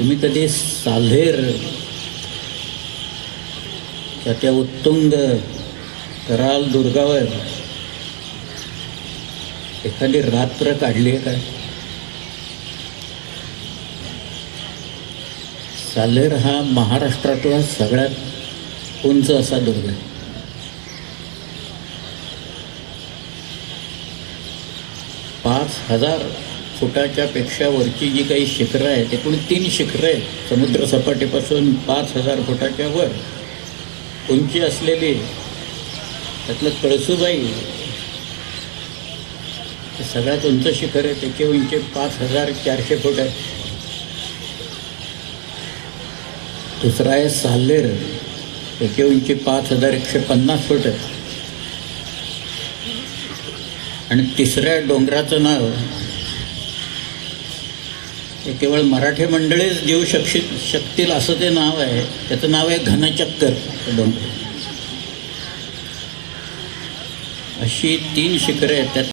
तुम्ही कधी साल्हेर त्या उत्तुंग कराल दुर्गावर एखादी रात्र काढली आहे काय? साल्हेर हा महाराष्ट्रातला सगळ्यात उंच असा दुर्ग आहे. 5,000 फुटाच्या पेक्षा वरची जी काही शिखरं आहेत, एकूण 3 शिखरं आहेत समुद्रसपाटीपासून 5,000 फुटाच्या वर उंची असलेली. त्यातलं कळसूबाई हे सगळ्यात उंच शिखर आहे, त्याची उंची 5,400 फूट आहे. दुसरा आहे साल्हेर, त्याची उंची 5,150 फूट आहे. आणि तिसऱ्या डोंगराचं नाव हे केवळ मराठी मंडळीच देऊ शकतील असं ते नाव आहे. त्याचं नाव आहे घनचक्कर डोंगर. अशी 3 शिखरे आहेत. त्यात